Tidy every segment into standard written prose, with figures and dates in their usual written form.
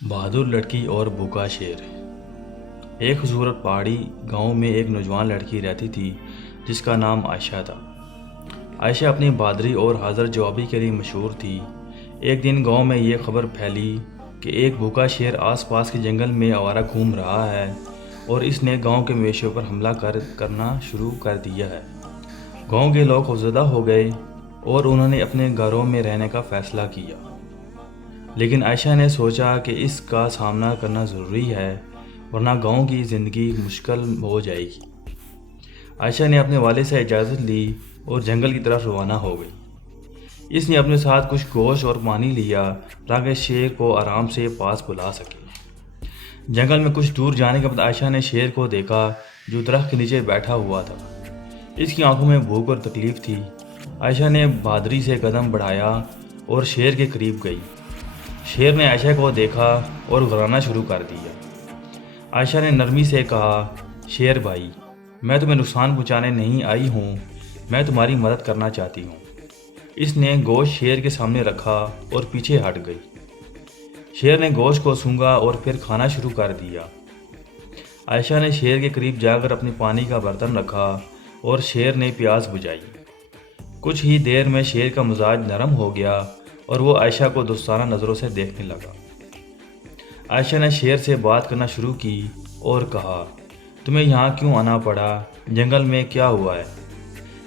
بہادر لڑکی اور بھوکا شیر۔ ایک خوبصورت پہاڑی گاؤں میں ایک نوجوان لڑکی رہتی تھی جس کا نام عائشہ تھا۔ عائشہ اپنی بہادری اور حاضر جوابی کے لیے مشہور تھی۔ ایک دن گاؤں میں یہ خبر پھیلی کہ ایک بھوکا شیر آس پاس کے جنگل میں آوارہ گھوم رہا ہے اور اس نے گاؤں کے مویشیوں پر حملہ کرنا شروع کر دیا ہے۔ گاؤں کے لوگ خوفزدہ ہو گئے اور انہوں نے اپنے گھروں میں رہنے کا فیصلہ کیا، لیکن عائشہ نے سوچا کہ اس کا سامنا کرنا ضروری ہے ورنہ گاؤں کی زندگی مشکل ہو جائے گی۔ عائشہ نے اپنے والد سے اجازت لی اور جنگل کی طرف روانہ ہو گئی۔ اس نے اپنے ساتھ کچھ گوشت اور پانی لیا تاکہ شیر کو آرام سے پاس بلا سکے۔ جنگل میں کچھ دور جانے کے بعد عائشہ نے شیر کو دیکھا جو درخت کے نیچے بیٹھا ہوا تھا۔ اس کی آنکھوں میں بھوک اور تکلیف تھی۔ عائشہ نے بہادری سے قدم بڑھایا اور شیر کے قریب گئی۔ شیر نے عائشہ کو دیکھا اور گھرانا شروع کر دیا۔ عائشہ نے نرمی سے کہا، شیر بھائی، میں تمہیں نقصان پہنچانے نہیں آئی ہوں، میں تمہاری مدد کرنا چاہتی ہوں۔ اس نے گوشت شیر کے سامنے رکھا اور پیچھے ہٹ گئی۔ شیر نے گوشت کو سونگھا اور پھر کھانا شروع کر دیا۔ عائشہ نے شیر کے قریب جا کر اپنی پانی کا برتن رکھا اور شیر نے پیاس بجھائی۔ کچھ ہی دیر میں شیر کا مزاج نرم ہو گیا اور وہ عائشہ کو دوستانہ نظروں سے دیکھنے لگا۔ عائشہ نے شیر سے بات کرنا شروع کی اور کہا، تمہیں یہاں کیوں آنا پڑا؟ جنگل میں کیا ہوا ہے؟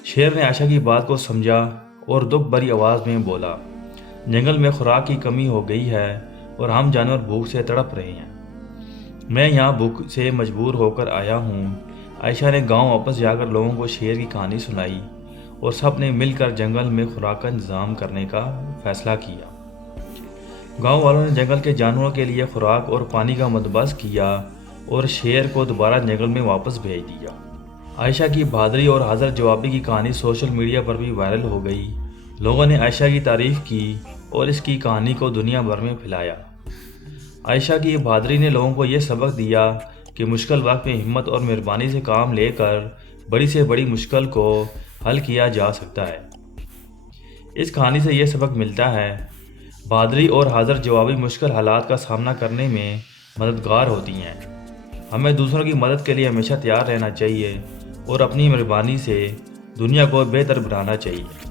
شیر نے عائشہ کی بات کو سمجھا اور دکھ بھری آواز میں بولا، جنگل میں خوراک کی کمی ہو گئی ہے اور ہم جانور بھوک سے تڑپ رہے ہیں۔ میں یہاں بھوک سے مجبور ہو کر آیا ہوں۔ عائشہ نے گاؤں واپس جا کر لوگوں کو شیر کی کہانی سنائی اور سب نے مل کر جنگل میں خوراک کا انتظام کرنے کا فیصلہ کیا۔ گاؤں والوں نے جنگل کے جانوروں کے لیے خوراک اور پانی کا بندوبست کیا اور شیر کو دوبارہ جنگل میں واپس بھیج دیا۔ عائشہ کی بہادری اور حاضر جوابی کی کہانی سوشل میڈیا پر بھی وائرل ہو گئی۔ لوگوں نے عائشہ کی تعریف کی اور اس کی کہانی کو دنیا بھر میں پھیلایا۔ عائشہ کی بہادری نے لوگوں کو یہ سبق دیا کہ مشکل وقت میں ہمت اور مہربانی سے کام لے کر بڑی سے بڑی مشکل کو حل کیا جا سکتا ہے۔ اس کہانی سے یہ سبق ملتا ہے، بہادری اور حاضر جوابی مشکل حالات کا سامنا کرنے میں مددگار ہوتی ہیں۔ ہمیں دوسروں کی مدد کے لیے ہمیشہ تیار رہنا چاہیے اور اپنی مہربانی سے دنیا کو بہتر بنانا چاہیے۔